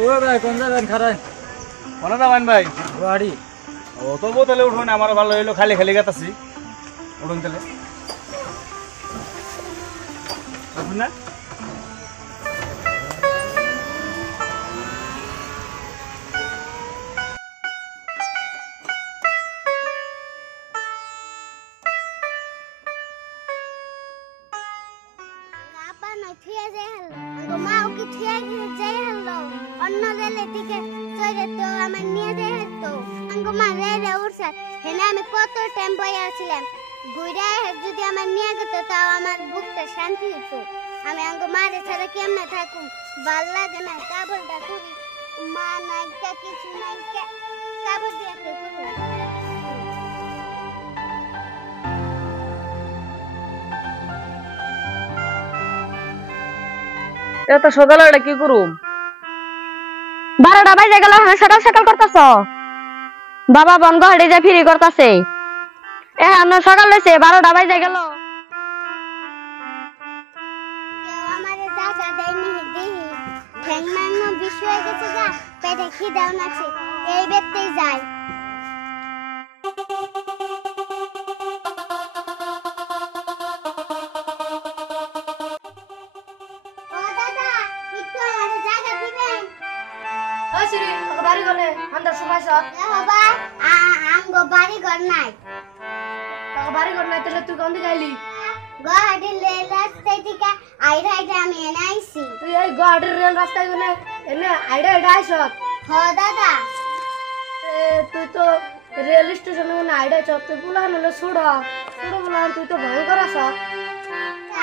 ও ভাই কোন যাবেন খারাই? কোন যাবেন ভাই? গুয়াহাটি। ও তো বোতলে উঠুন, আমার ভালো হইলো, খালি খালি গাতাছি। উঠুন তাহলে। উঠুন না। শান্তি হতো। আমি আঙ্গ মারে ছাড়া কেমনে থাকুম, ভাল লাগে না। কাবলটা করি, মা নাই কিছু নাই, কাবল দিয়ে করবো। এত সকালে কি করুম? 12টা বাজে গেল, সকাল সকাল করতেছ। বাবা বন্ধ হাড়ি যা ফিরি করতেছে। এখন সকাল হয়েছে, 12টা বাজে গেল। পেটে খিদাও নাছে, এই বেতেই যায়। বাড়ি গলে আন্দার সময় সব বাবা আমগো বাড়ি ঘর নাই। বাড়ি ঘর নাই তাহলে তুই কোন দিকে আইলি? গুয়াহাটির রেল রাস্তায় থেকে আইরা আইরা আমি এনে আইছি। তুই এই গুয়াহাটির রেল রাস্তায় গনে এনে আইডা আইডা আইছ? হ দাদা। তুই তো রেল স্টেশনে গনে আইডা আইছ, তুই পুলান হলে ছোড় পুলান, তুই তো ভয়ঙ্কর আছ।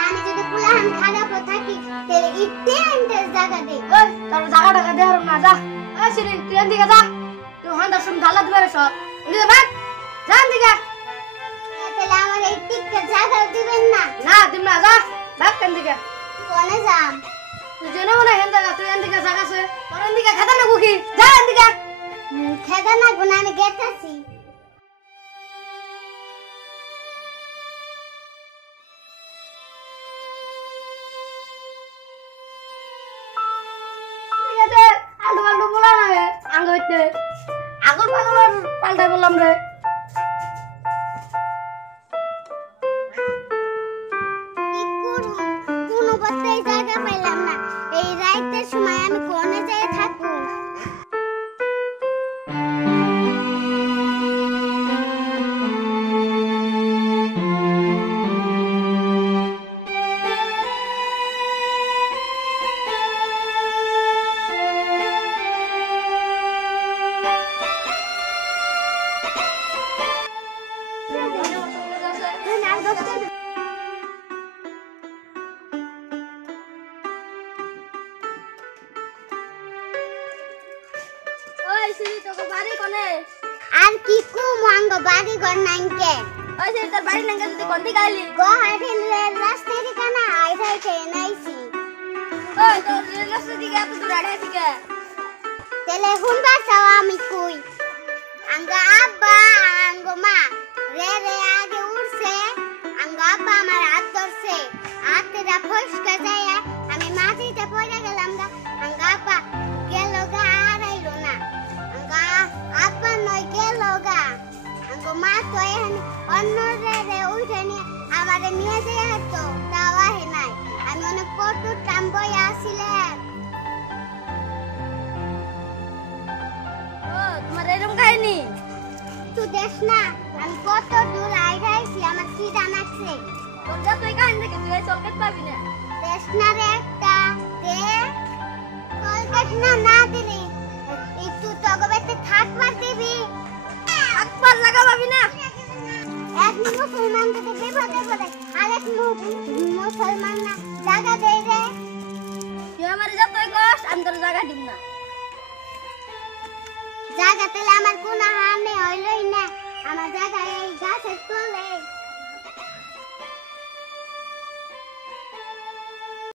আমি যদি পুলান খারাপ থাকি তাহলে ইতে আনতে জায়গা দে। ওই তোর জায়গা টাকা দে আর না যা। ওই সিরি তুই এদিকে যা, তুই হান্দার সঙ্গে ঢালা দিবে রেছ। এদিকে ভাগ, যা এদিকে। তাহলে আমার এই টিককে জায়গা দিবেন না? না দিম না, যা ভাগ এদিকে। কোনে যাম? তুই জেনে মনে হেন জায়গা, তুই এদিকে জায়গা আছে, তোর এদিকে খেতা না কুকি, যা এদিকে। খেদা না গুনা, আমি গেতাছি। আগর পাগল পাল্টাই বললাম রে। কোন অবস্থায় জায়গা পাইলাম না, এই রাইতের সময় আমি কোনে যেয়ে থাকুম? আর কি কুম আঙ্গ বাড়ি ঘর নাইকে? ওই যে তোর বাড়ি নাঙ্গা তুই কোন দিকে আইলি? গুয়াহাটির রেল রাস্তায় থেকে না আইরা আইরা এনে আইছি। ওই তোর রেল রাস্তা দিকে এত দূর আড়াই থেকে তাহলে হুনবা চাও আমি কই? আঙ্গ আব্বা আঙ্গ মা রে রে আগে উঠছে, আঙ্গ আব্বা আমার হাত ধরছে, হাতটা ফসকা যায়, আমি মাটিতে পড়ে গেলাম গা। আঙ্গ আব্বা গেল গা, আর আইলো না। আঙ্গ আব্বা নয় গেল গা, আঙ্গ মা তো এখানে অন্য রে রে উঠে নিয়ে আমারে নিয়ে যায় হাঁটতো, তাও আহে নাই। আমি অনেক কত টাম বই আসিলাম। তোমার এরকম কাহিনী তুই দেখ না আমি কত দূর আইরা আইছি, আমার কি জানাচ্ছে? তোর যা তুই কাহিনী দেখে তুই এই চলকেট পাবি না। দেখ না রে একটা দে, কলকাতা না না দিলি একটু তগবেতে থাকবার দিবি, আকবার লাগা পাবি না। এক মুসলমান যদি বিপদে পড়ে আরেক মুসলমান না জায়গা দেয় রে। তুই আমার যা তুই কস, আমি তোর জায়গা দিব না। জায়গা পেলে আমার কোনো হার নেই, হইলই না। আমার জায়গা এই গাছের তলে